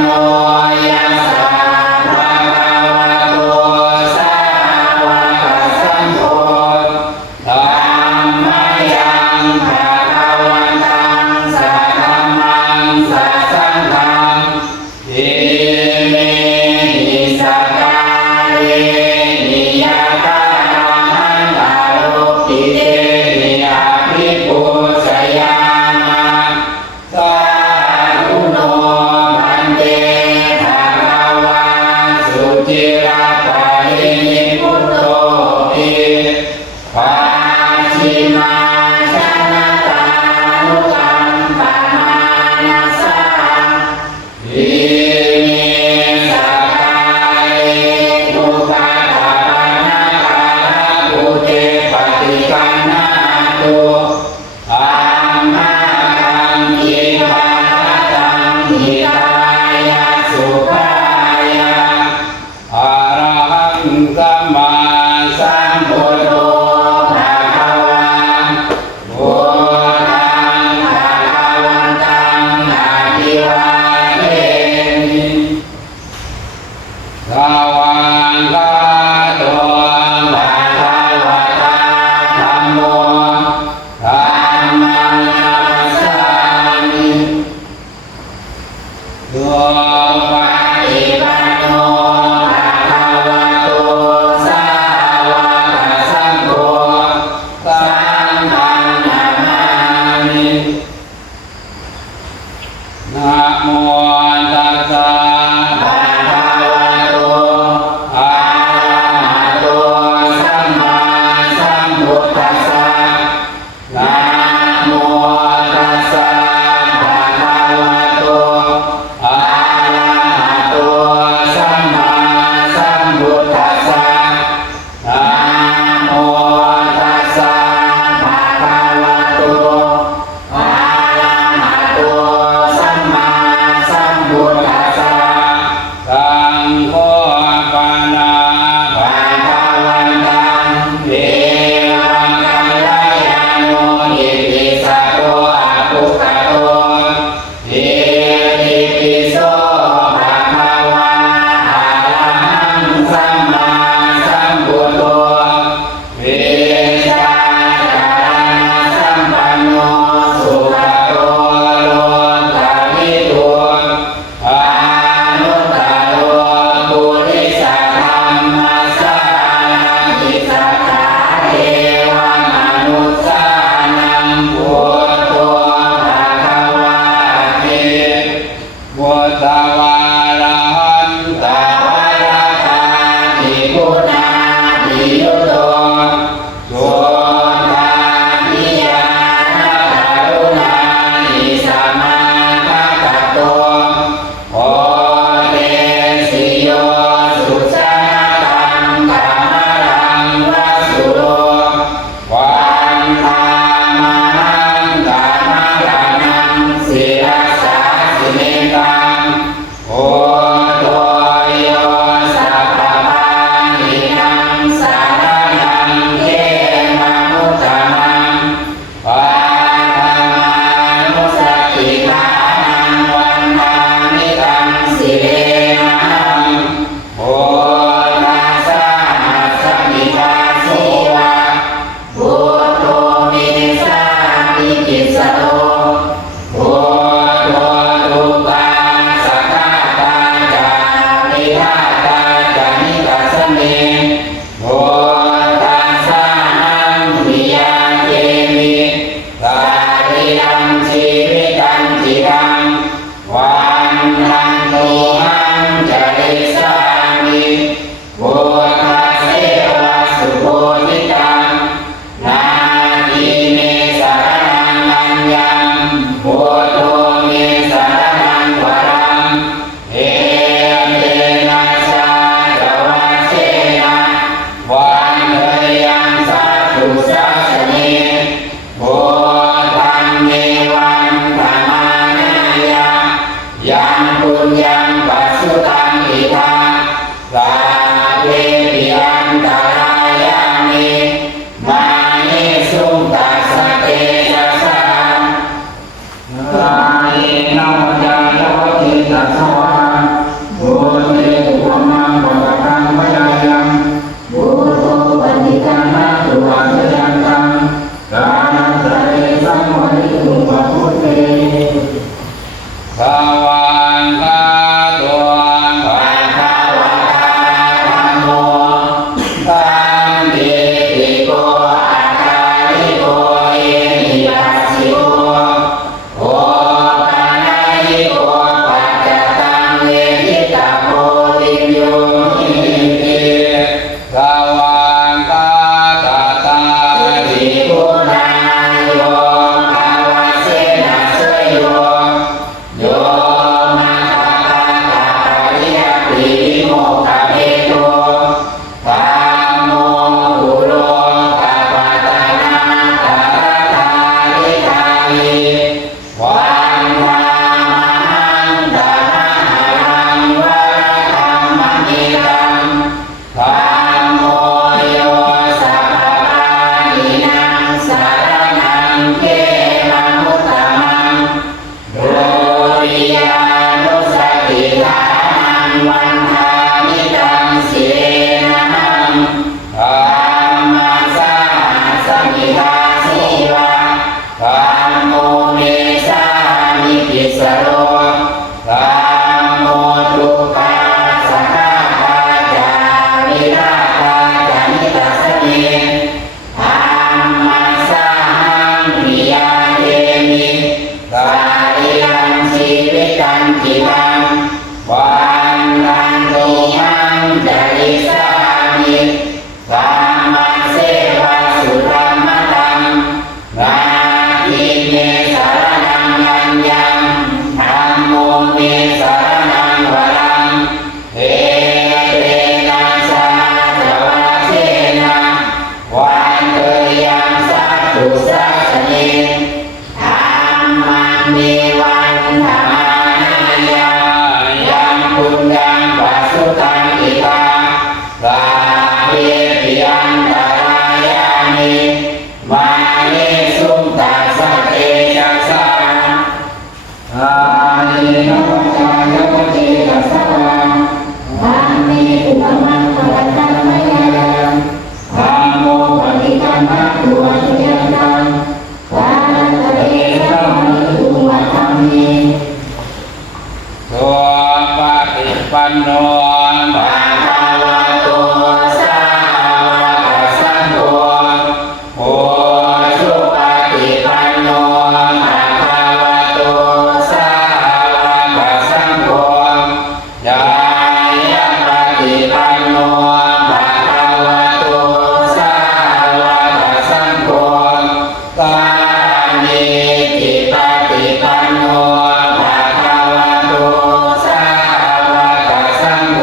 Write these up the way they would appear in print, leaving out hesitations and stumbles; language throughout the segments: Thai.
โนยัสสะภะคะวะโตสาวกสังโฆธัมมายังภะคะวันตังสัทธัมมังสัสสังฆังอิเมหิสักกาเลนิยตานังอาโลกิเตนิอาภิปุสยามะสาธุโนพันเตภะคะวะสุจิระปะรินิพพุตโตภิปัจฉิมาชนะตานุกัมปนานัสสะอิเมสักกาเลทุกขะตาปนะกาลปุเตปฏิปันนาตุธัมมากังกิปะตังหิตายะสุขายะอะระหังสัมมาสัมพุทโธภะคะวะพุทธังภะคะวันตังอะภิวาเทมิสวากขาโตภะคะวะตาธัมโมธัมมังนัมสสามิสุปฏิปันโนภะคะวะโตสาวกสังโฆสังฆังนะมามินะโมตัสสะภะคะวะโตอะระหะโตสัมมาสัมพุทธัสสะนะโมตัสสะภะคะวะโตอะระหะโตสัมมาสัมพุทธัสสะนะโมตัสสะภะคะวะโตอะระหะโตสัมมาสัมพุทธัสสะสังโฆปะนาภะคะวันตังเอวังกัลยาโนอิติสสะโตอะภุคโตอิติปิโสภะคะวะอะระหังสัมมาสัมพุทโธวิชาจารณสัมปันโนสุขโตโลกวิทูอานุตตโรปุริสธรรมสารทิสัทธาเทวมนุสสานังพุทโธภะคะวะติพุทธวาระหันตวรตาธิพุทธาภิยุโตสุตตานิยานะกรุณาอิสมานะกะโตโอเตสิโยสุชาตังกัมมะรังวสุโรวันธามหังกัมมะระนังศิรสาสิเนตังโอโตโยสัพพะปานินังสารนังเขมะมุตตมังปัฏฐานุสติทานังวันนามิตังสิเรนังโอทัสสะหัสสมิทาสิวะพุทโธวินิสสามิกิสโตพุทโธทุกขาสัทธาตาจามิธาตาจามิกัสสเมพุทธัสสะนังวิยาเกมิสาริยังชีวิตังจิรังวันทันตุหังจริสามิพุทธเสวะสุโพธิตังนาทีเมสารนังอัญญังพุทโธเมสารนังวรังเอเตนะสาจวัชเชนะวันเทยังสาธุสัสสเนพุทธังเมวันธรรมานายัง ยังปุญญังปัสสุตังอิทังสาเวปิอันตรายามิมานิสุตัสสะเตชะสังกายโนจายโยจิตตสวา วันทามิตังสีนังธรรมสาสมิทาสิวะธรรมโมเมสามิปิสโรธรรมโมทุกขาสังฆาจามิราคาจามิตัสเมธรรมสาหังปิยาเทมิสาริยังชีวิตังจิตังวันนันตุหังจริสามิธัมมังเสวะสุธัมมตังนาทิเมสารนังยัญญังธัมโมเมสารนังวรังเอเตนะสาจวะเชนะวันเตยังสัตตุสัสเนธัมมังเมวันธรรมานายังปุญญังปัสสุตังอิตาสาเวปิยังตรายามิมาเนสุงตัสสะเตจัสสะอาเยนะปัจจายปเจตัสสะวันเมตุปมังคลัตตะมะยังธัมโมปฏิกัมมะตุวัชยันตังวานัตเตสัมมิตุวัฏัมมิตัวปฏิปันโนภะคะวะโตสาวกสังโฆโอสุปฏิปันโนภะคะวะโตสาวกสังโฆญาณปฏิปันโนภะคะวะโตสาวกสังโฆสามีจิปฏิปันโนภะคะวะโตสาวกสังโฆ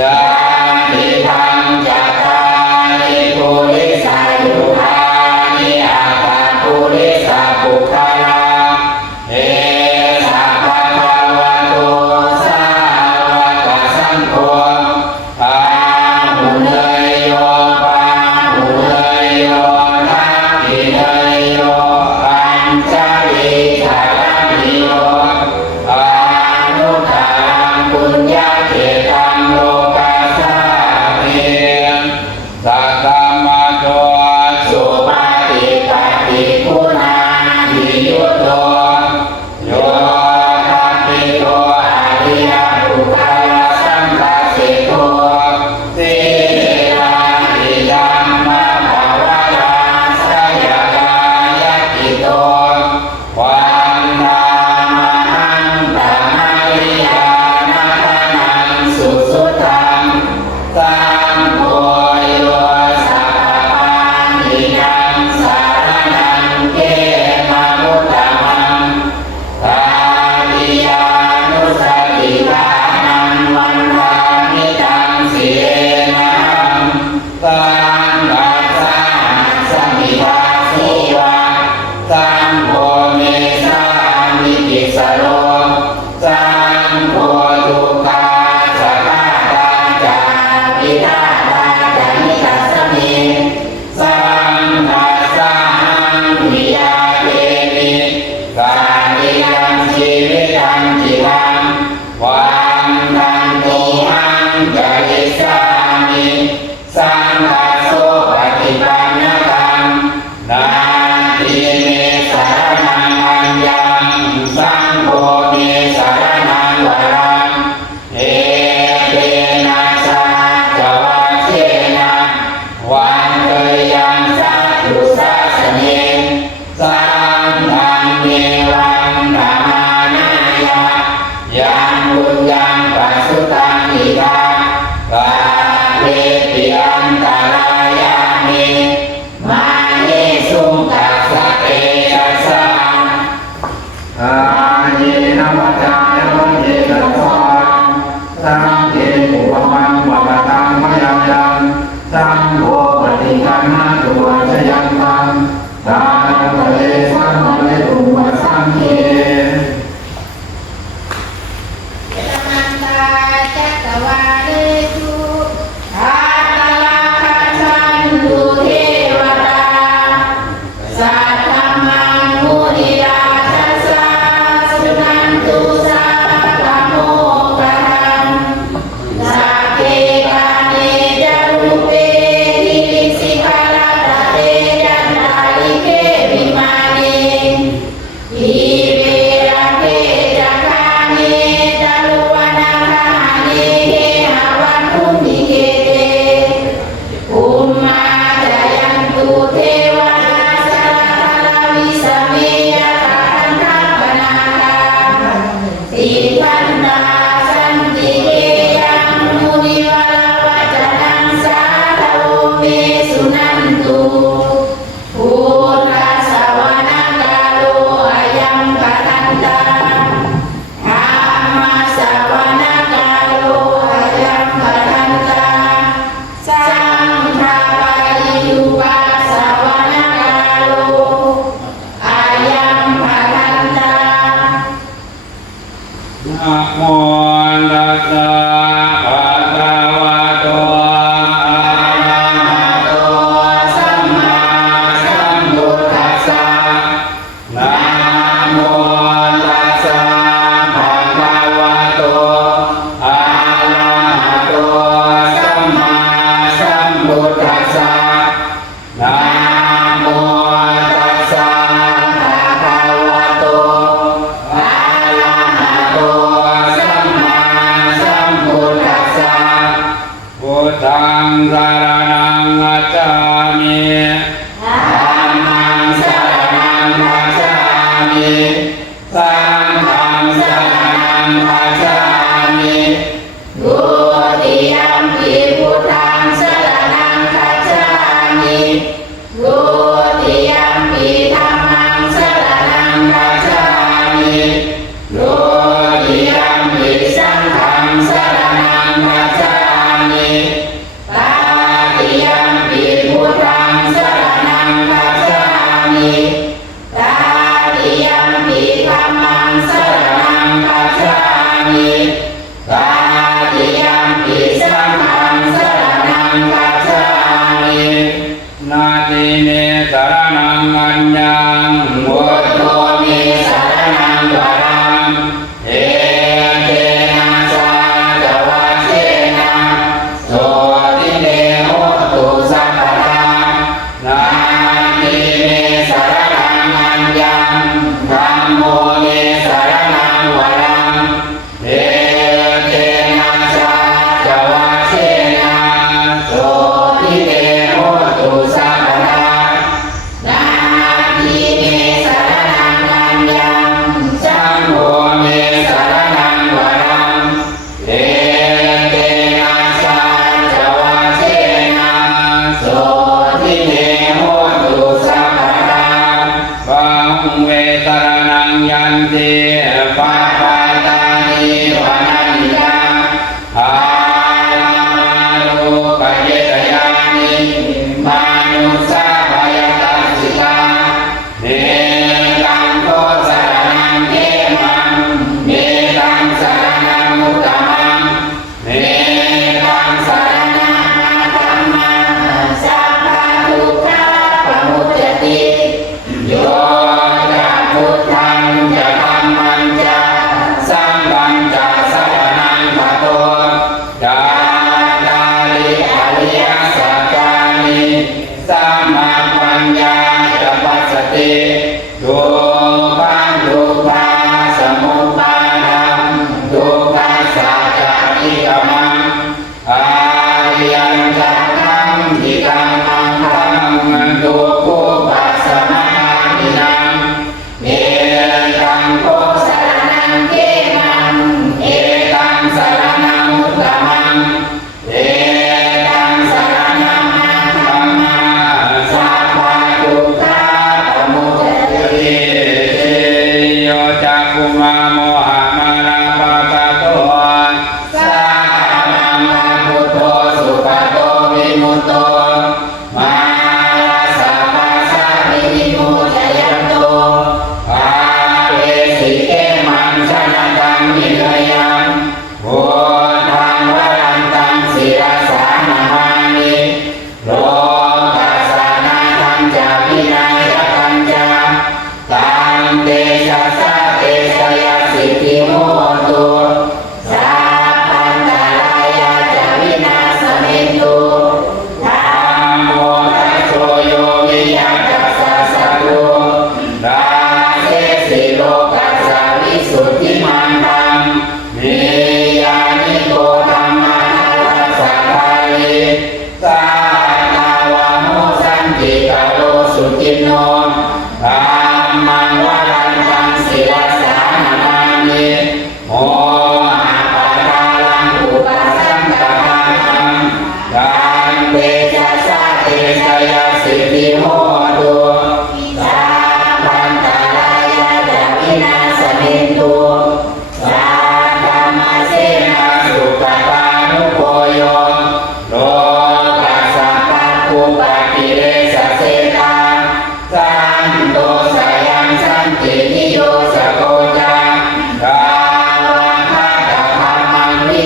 ญาณิทังจัตตาริปุริสายุคานิอัตตปุริสาปุคคลาเอสะภะคะวะโตสาวกสังโฆปาหุเนยโยปาหุเนยโยทักขิเนยโยปัญจวิชาลิโยอานุตตรังปุญญาเขตังโลกัสสะเมสัตตมะโตสุปฏิปัตติคุณาภิยุตโตโยทัพพิโตอริยปุคคลสังฆสิโตสิลานิยัมมะภวราสยกายกิโตวันนามหังตมะริยานาคนังสุสุตังสัมโพโยสัพพะนิยังสารนังเกมะมุตตมังตาติยานุสติทานังวันทามิตังสีนังสังกัสสะสมิทาสิวะสังโฆเมสามิปิสโรสังโฆทุกขาสังฆาจามิราคาจามิตัสสเมสังฆัสสะหังปิยาเทมิสาริยังชีวิตังจิตังวันนันตุหังจริสามิสังฆาโสปฏิปันนตังนาทิเมสารนังอัญญังสังโฆเมสารนังวรังเอเตนะสาจวะเชนะวันเตยังสัตตุสัสเนสังฆังเมวันธรรมานายังปุญญังปัสสุตังอิตาสาเวปิยันตรายามิมาเนสุงตัสสะเตจัสสะอาเยนะปัจจายปเจตัสสะสังเกตุปมังวะกตังมะยังยังสังโฆปฏิกัมมะตุวัชยันตังสาธุเตสัมมาเลตุวะสังเฆ มันตาจักรวาเลสุอาตลาคัจฉันตุเทวตาสัทธมมังมุนิราชสสสุนันตุสัพพะโมกขัง ตาสันติเกยังมุนิวรวัจนังสาธโอเมสุนันตุพุทธสวนกาโลอายัมปะทันตาธัมมสวนกาโลอายัมปะทันตาสังฆปาริยุปัสสวนกาโลอายัมปะทันตา นะโมตัสสะภะคะวะโตอะระหะโตสัมมาสัมพุทธัสสะนะโมตัสสะภะคะวะโตอะระหะโตสัมมาสัมพุทธัสสะนะโมตัสสะภะคะวะโตอะระหะโตสัมมาสัมพุทธัสสะพุทธังสรณังคัจฉามิธัมมังสรณังคัจฉามิสังฆังสรณังคัจฉามิ ทุติยัมปิพุทธังสรณังคัจฉามิทุติยัมปิธัมมังสรณังคัจฉามิทุติยัมปิสังฆังสรณังคัจฉามิตติยัมปิพุทธังสรณังคัจฉามิตติยัมปิธัมมังสรณังคัจฉามิตติยั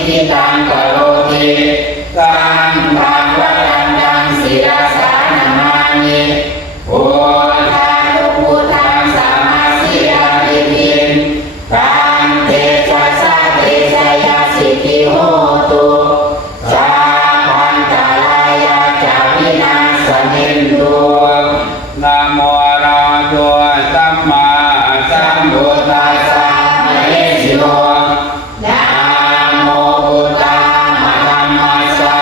ทิตังกโรติสังฆังวรันตังศิรสานามานิพุทธานุพุทธังสัมมาสิยามิทิตังเตชะสะเตชะยาสิทธิโหตุสัพพันตรายาจาวินาศเนตุนะโมอะระหะโตสัมมาสัมพุทธัสสะมะเหสิโลนะโมพุทธังอะระหะมัสสะ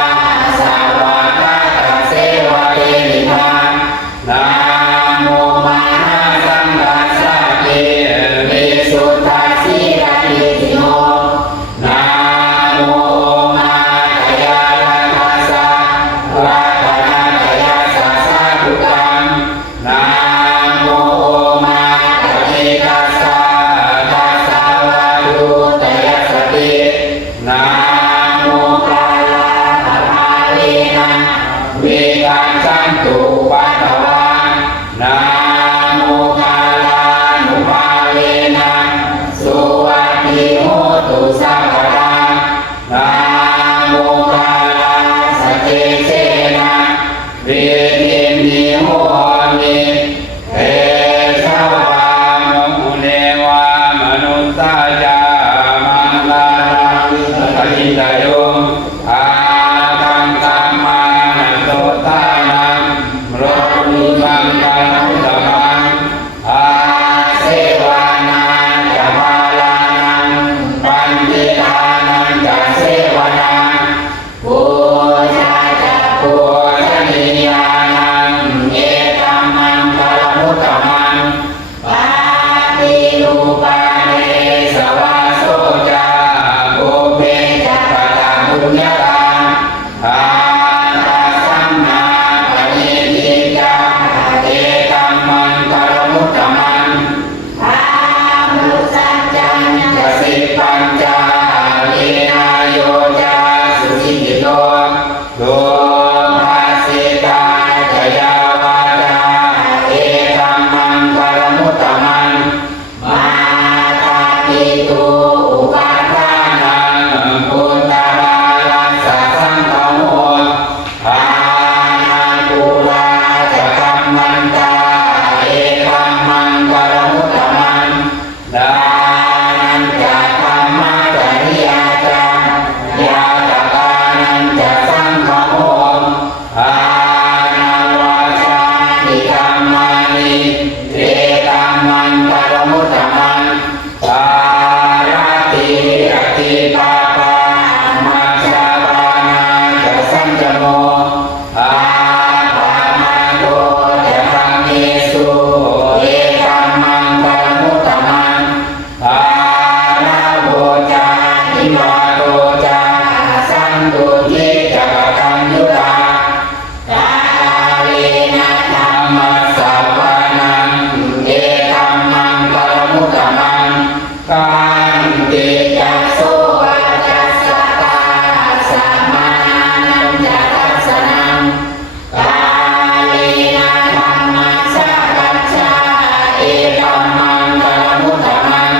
สาวะกะตะเสวะเตมิทานะโมมหาสังฆัสสะเกวิสุทธัสสิระนิธิโนนะโมมาตยาทัสสะรัตนาตยาสัสสะทุกังนะโมมาตเมกัสสะทัสสะวะตุตยาสตินะโมกาลาภาเวนะเวกังสันตุปัตตวานะโมกาลานุภาเวนะสุวัตติโหตุสัพพะนะโมกาลาสเตเสนะเวทินิโหมิเตชะวามมุเนวามนุสสาจามังลานาวิปจิตโยอาคังสัมมานะโสตานังโรนิมังกัลมุตตมังอาเสวานังจะพาลานังปัญญิทานังจะเสวนาปูชาจะปูชนียานังเอตัมมังกัลมุตตมังปาติรูปาเนสวาโสจาโกเปจักขะตาบุญญาตาทานาสัมมาปณิทิจาเอตัมมังกัลมุตตมังภามุสัจจันจะสิปัญจาเวนายโยจาสุสิกิโตโตภาสิตาจยาวาจาเอตัมมังกัลมุตตมังมาตาปิตุอุปาทานังพุทธาราสัสสังฆโมอานาปุราจะกัมมันตาเอตัมมังกัลมุตตมังดานันจะธรรมะจริยาจายาตกานันจะสังฆโมอานาวาชาติธรรมานิเอตัมมังกัลมุตตมังสาราติอติปาปามัจจาปานาจะสัญจโมอาปามาโตจะธัมเมสุเอตัมมังกัลมุตตมังอานาโวจาอิมาโตจาสันตุทิจักขันยุตากาเวนะธัมมัสสะวานังเอตัมมังกัลมุตตมังคันติจักโสวัจจัสสะตาสัมมานันจะทัสสะนังกาเลนะธัมมัสสะกัจฉาเอตัมมังกัลมุตตมัง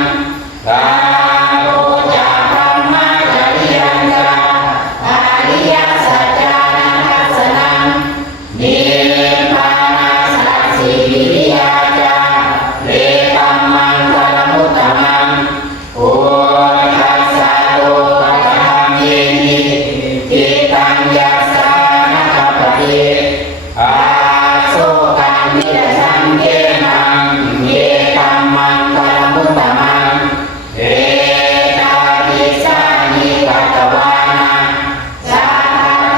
กาโรจะธัมมะจริยัญจาอริยสัจจานังทัสสะนังนิพพานาสัจฉิวิริยาจาเอตัมมังกัลมุตตมังพุทธัสสะโลกธรรมเยนิจิตตังยัสสานะกัปปติอาโสกังวิรชังเกนังเอตัมมังกัลมุตตมังเอตาปิสานิกัตตวานาสา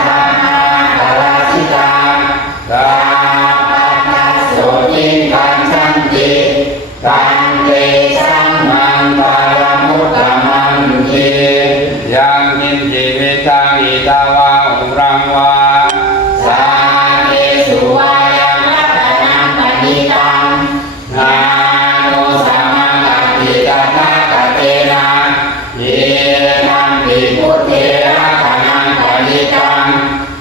ธานากัลสิตากาปัตตโสติกัญชันติตันเตสัมมังกัลมุตตมังเยยังกินจิเวตังอิตาวาอุรังวาสาเกสุวายังรัตนังปณิตังนาโนสัมมังกัปปิตตะกะเตนะเยนัมปิพุทเทระคนังปณิตัง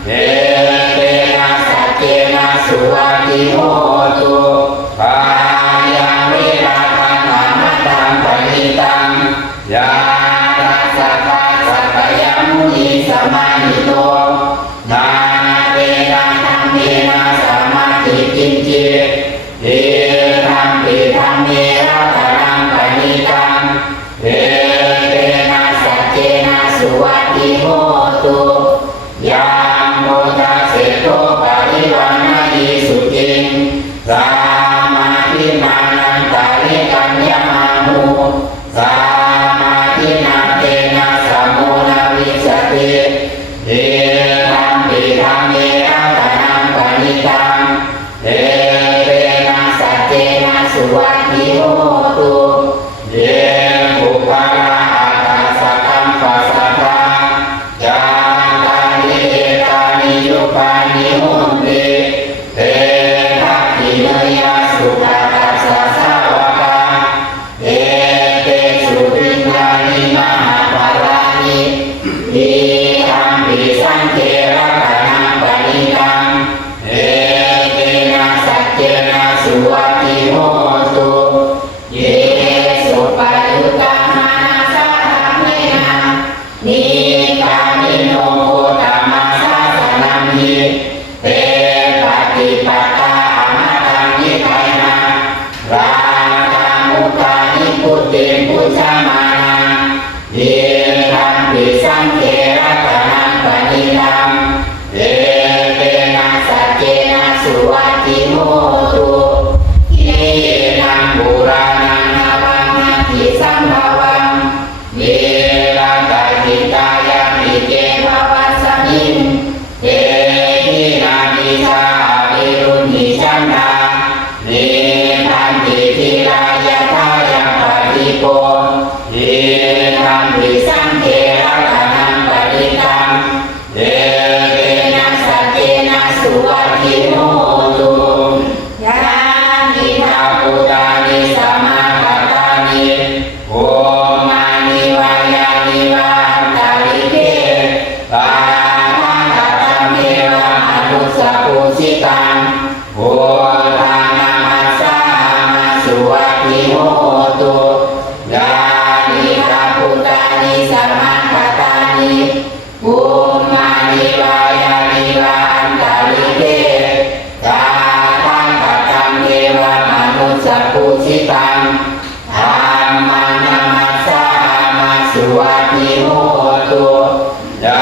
เอเตนะสัจเจนะสุวัตติโหตุปายังวิราคังธรรมตังปณิตังยาตัสสะสัพพยา ทีธัมปิสังเขระกนังปณิตังเอเตนะสัจเจนะสุวัตติโหตุเยสุปะยุตตามานาสาธรรมเมนะนิกามิโนโคตมัสสะสนัมหิเตปฏิปตาอมตังนิไทนะราคามุตานิพุตติพุทธมานาเยธัมปิสังเขระกนังปณิตังเอเตนะสัจเจนะสุวัตติโหตุเยนังปุรานังนาวังนาทิสัมภวังเวรังกติกายามิเกภวัสสมิงเตหินามิชาวิรุณหิจันดาเนทันติทิรายะทายังปฏิโกเยธัมปิสังเขระกนังปณิตังเอเตนะสัจเจนะสุวัตติโหตุยานิทาปุตานิสัมมากัตตานิโอมานิวายานิวาอันตาลิเกตาทังกัตตังเมวะอนุสสปุสิตังโอทานามัสสามาสุวัตติโหตุยานิทาปุตานิสัมมากัตตานิโอมานิวายานิวาอันตาลิเกตาทังกัตตังเมวะอนุสสปุสิตังธัมมานามัสสามาสุวัตติโหตุยา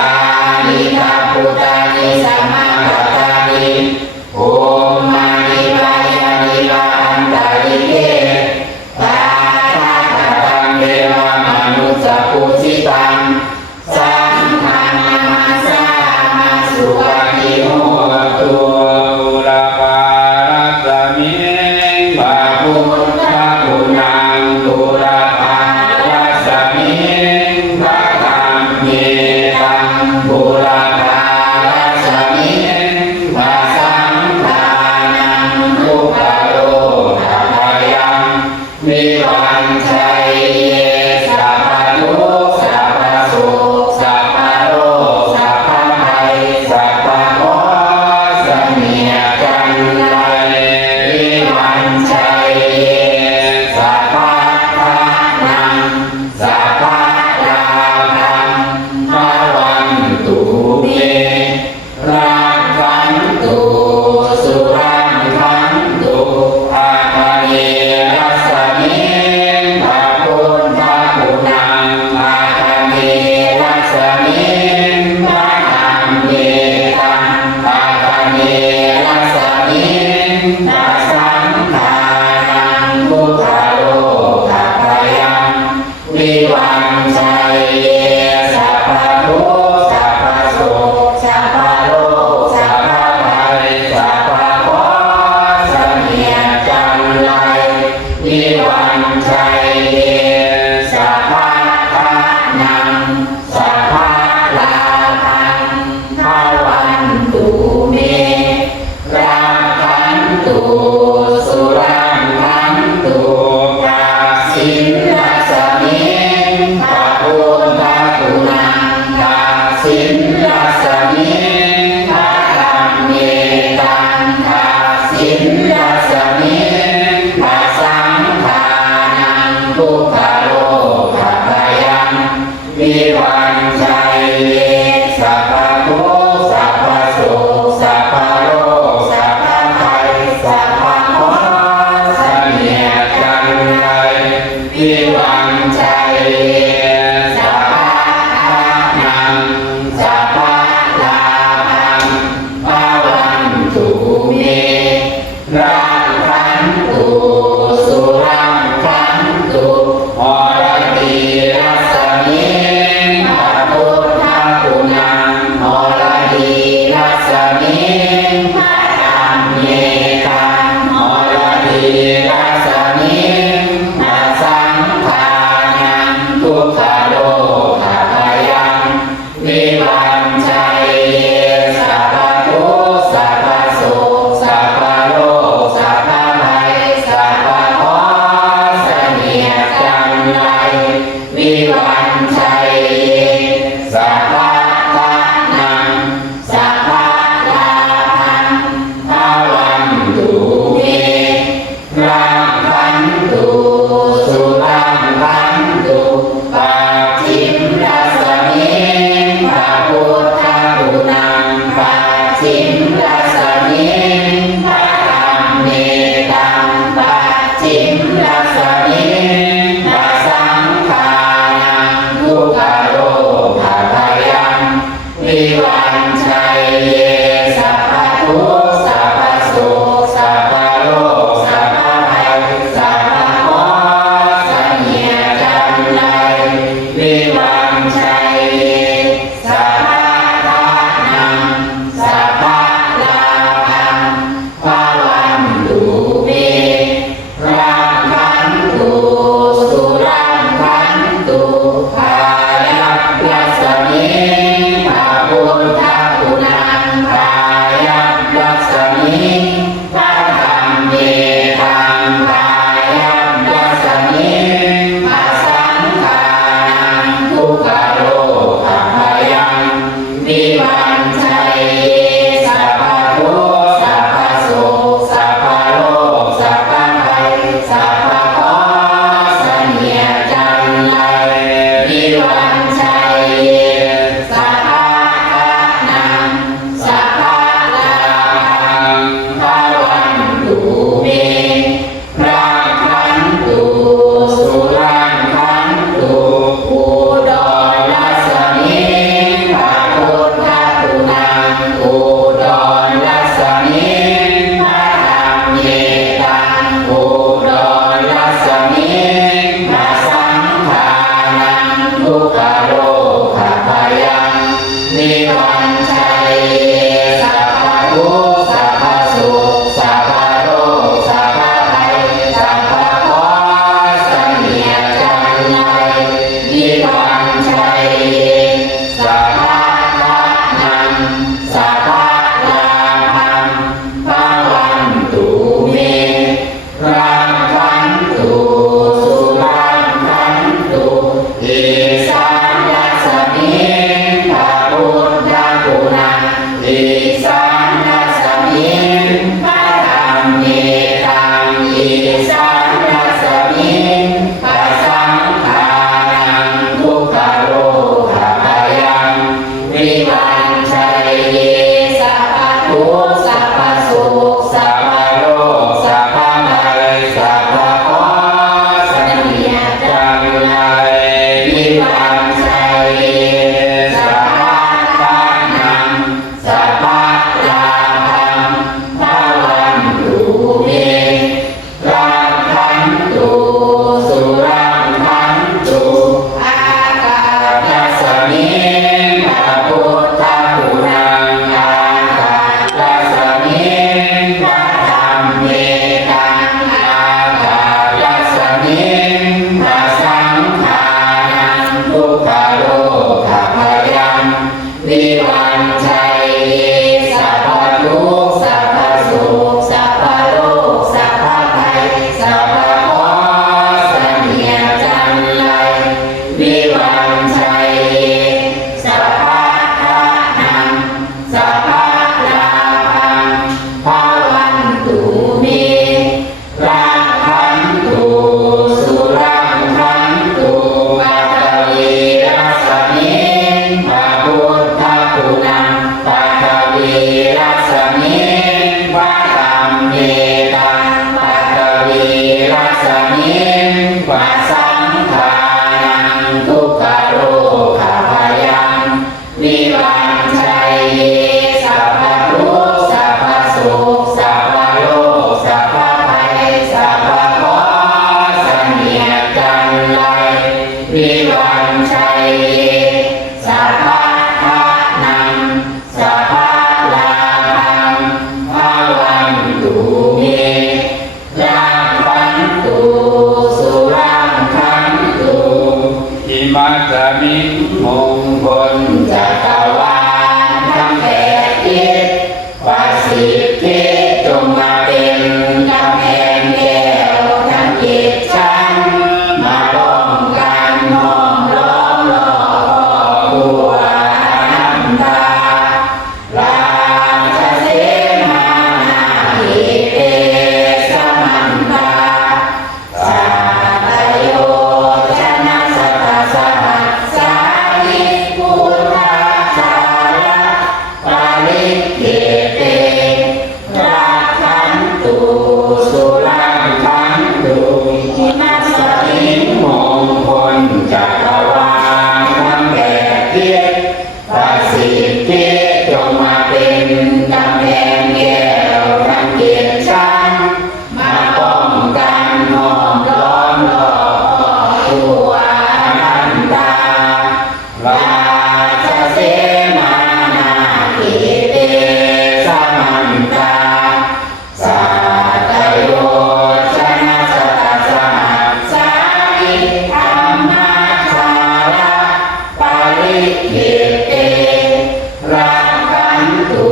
มานาทิเตสมันตาสัตโยชนะสัตสหัสสาริธรรมชาระปริคิเตรักขันตุ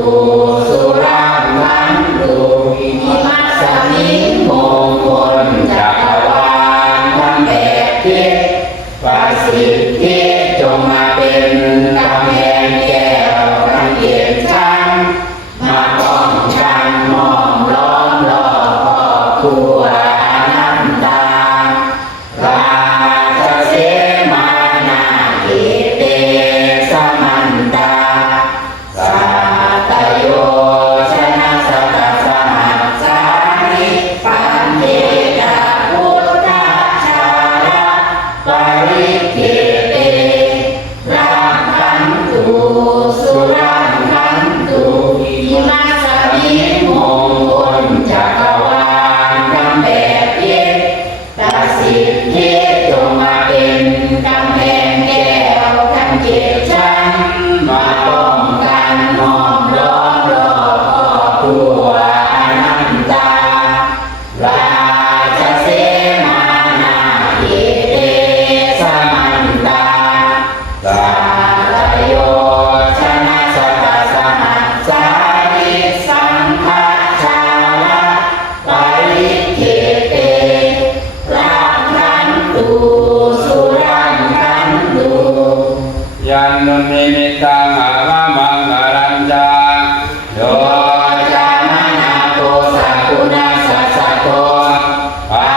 สุรังวันตุอิมัสสมิงมงคลจักรวาลทั้งแบบทิศประสิทธิจงมาเป็นกำแพงแก้วทั้งเกียรติชังมาป้องกันมอมล้อมรอบครอบครัวอนันตาราชเสมานาทิเตสมันตาสัตโยชนะสัตสหัสสาริปันเทจาพุทธชาระปริคิเตรักขันตุสุรังขันตุอิมัสสมิงมงคลจักรวาลทั้งแบบทิศประสิทธิจงมาเป็นกำแพงแก้วทั้งเจ็ดชั้นมาป้องกันล้อมรอบครอบครัวอนันตาราชเสมานาทิเตสมันตาสัตโยชนะสัตสหัสสาริสังฆชาระปริคิเตรักขันตุสุรังขันตุ ยันนุนิมิตังอาวะมังคลังจาโย จามนาโตสักกุณาสัสสะโตปา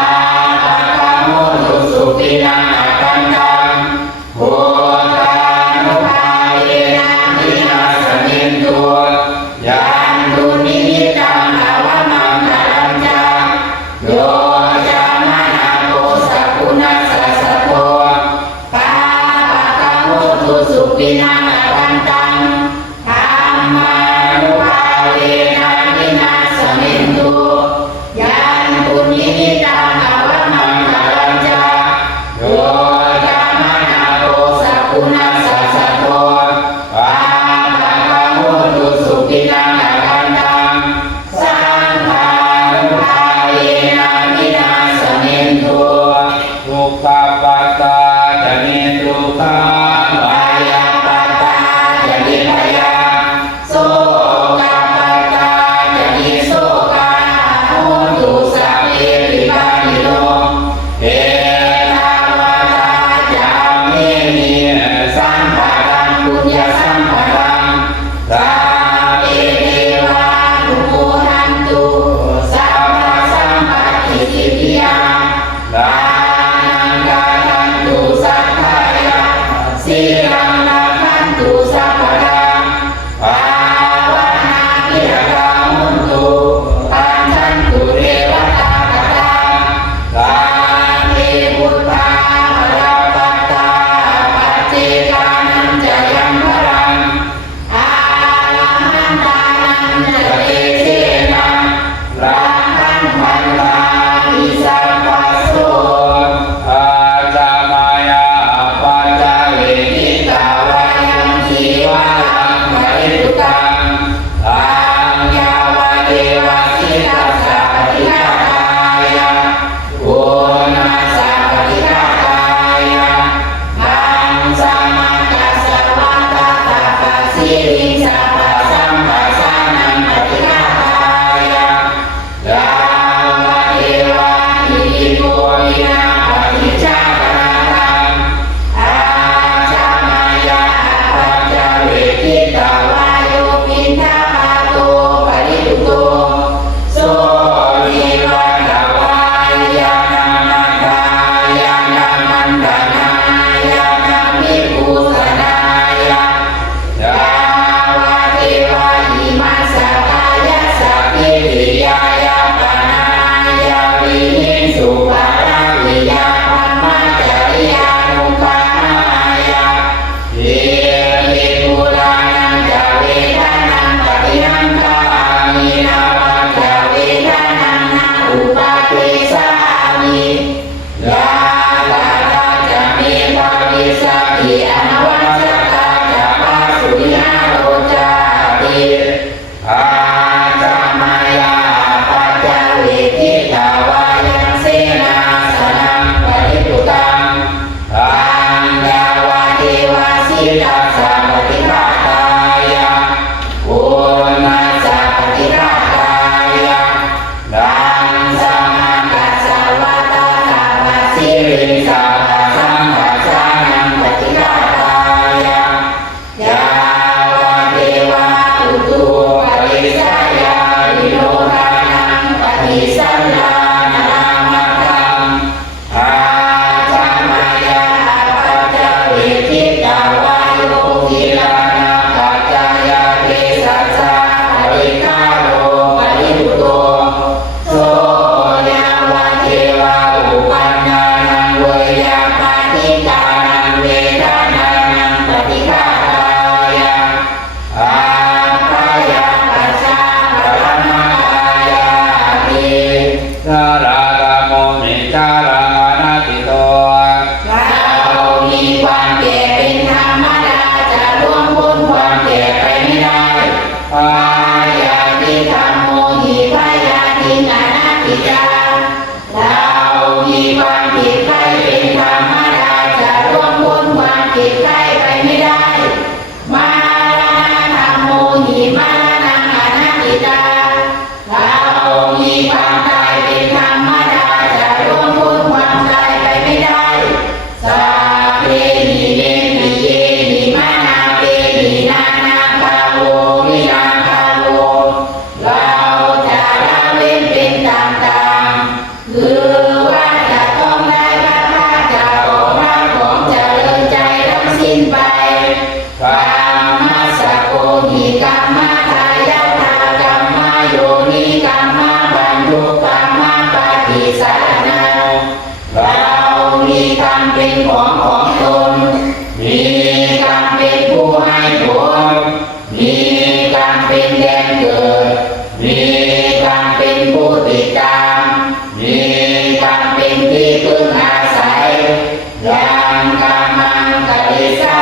ปะกะโมนุสุปินังอกันตังพุทธานุภาเยนะมินาสมินตุยันตุนิมิตังอาวะมังคลังจาโยจามนาโตสักกุณาสัสสะโตปาปะกะโมนุสุปินังอกันตังธัมมา หิกรรมทายาทากรรมโยนิกรรมบันทุกรรมปฏิสารนาเรามีกรรมเป็นของตนมีกรรมเป็นผู้ให้ผลมีกรรมเป็นแดนเกิดมีกรรมเป็นผู้ติดตามมีกรรมเป็นที่พึ่งอาศัยยังกรรมังกริสา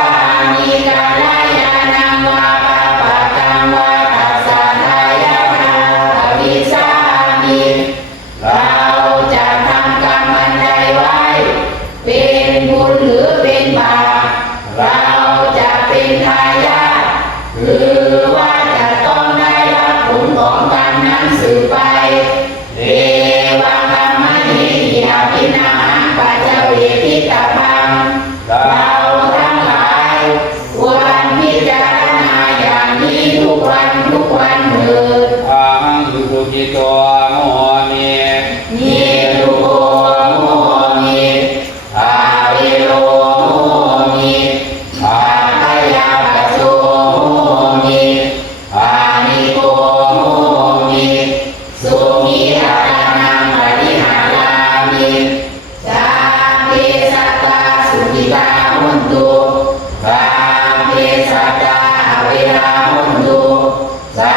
นิกาลายานังวาปะปะกังวาตัสสะทายาทากริสานิเราจะทำกรรมอันใดไว้เป็นบุญหรือเป็นบาปเราจะเป็นทายาทคือว่าจะต้องได้รับผลของกรรมนั้นสืบไปเอวังกรรมหิยาภินาปัจจเวทิตาพังเราทั้งหลายควรพิจารณาอย่างนี้ทุกวันเถิดอาหังสุขุจิโตโมเม นิรุโกโมมิอาวิโรโมมิอาคายาปัสโสโมมิอานิโกโมมิสุขิอานังปริหารามิสาเพสัตตาสุขิตาหุนตุสาเพสัตตาอเวราหุนตุสา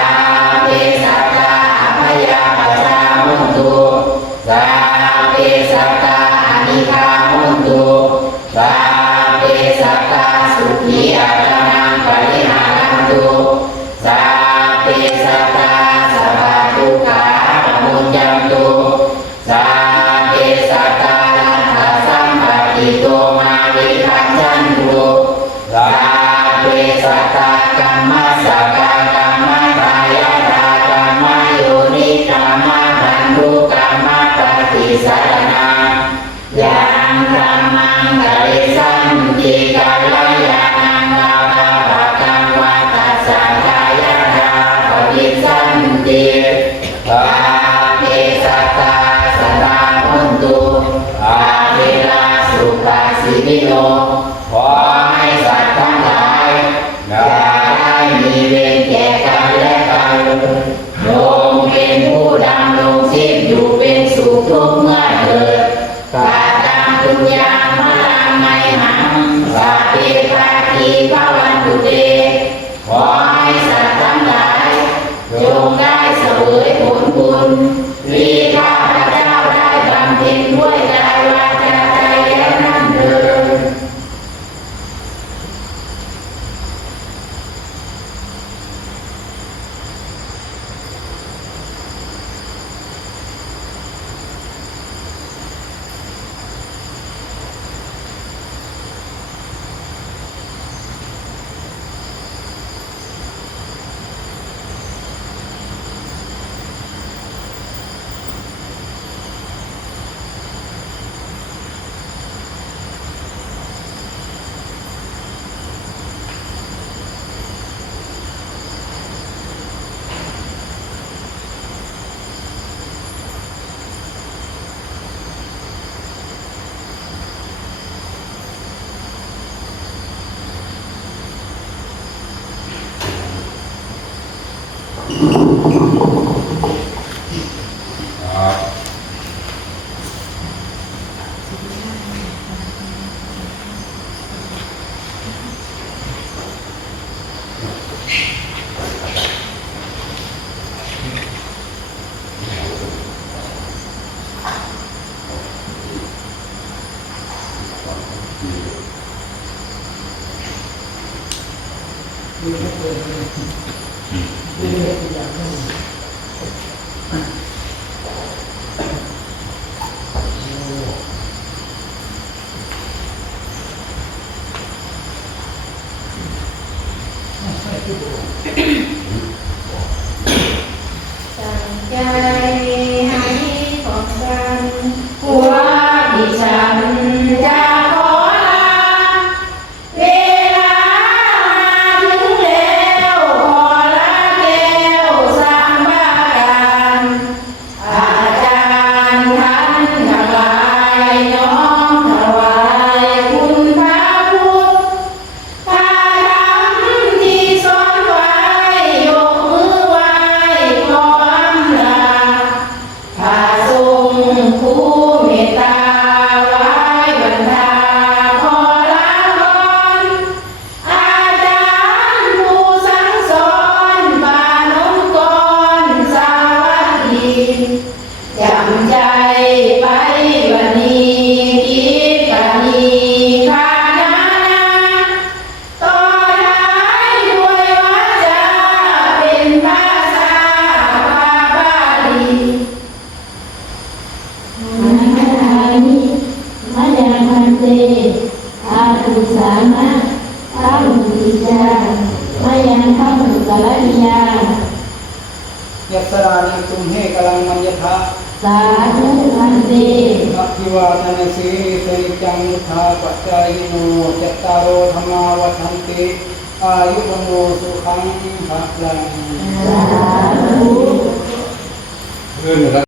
เพสัตตาอภยาปัสสาหุนตุสาเพสัตตาอนิฆาหุนตุสาเพสัตตาสุขีอัตตนังปริหารันตุสาเพสัตตาสัพพทุกขามุญญันตุสาเพสัตตานัทธสัมปติโตมาวิคัจฉันตุสาเพสัตตากรรมสกากรรมทายาทากรรมโยนิกรรมบันทุกรรมปฏิสารนายังกรรมังกริสันติกาลายานังวาปะปะกังวาตัสสะทายาทาปฏิสันติสาเพสัตตาสตาหุนตุอาเวราสุปาสินิโนขอให้สัตว์ทั้งหลายอย่าได้มีเวรแก่กันและกันจงเป็นผู้ดำรงชีพอยู่เป็นสุขทุกเมื่อเถิดกาตังปุญญาภลังไมหังสัพเพภาคีภวันตุเตขอให้สัตว์ทั้งหลายจงได้เสวยผลบุญที่ข้าพเจ้าได้บำเพ็ญด้วยกายวาจาใจแล้วนั่นเถิดตั้งใจให้ของกันว่าดิฉันจะขอลาเวลาถึงแล้วขอลาแก้วสร้างบ้านอาจารย์ท่านทั้งหลายน้อมถวายคุณพระพุทธพระธรรมที่สอนไว้ นะทังติจามายังทังกัลยายัสรานิตุมเหกลังมัญญทะสาธุพันเตอภิวาทนาสีสนิจังมุทาปัจจายโนจัตตารโอธรรมาวัฏันติอายุวโนสุขังภะลัง สาธุ ขึ้น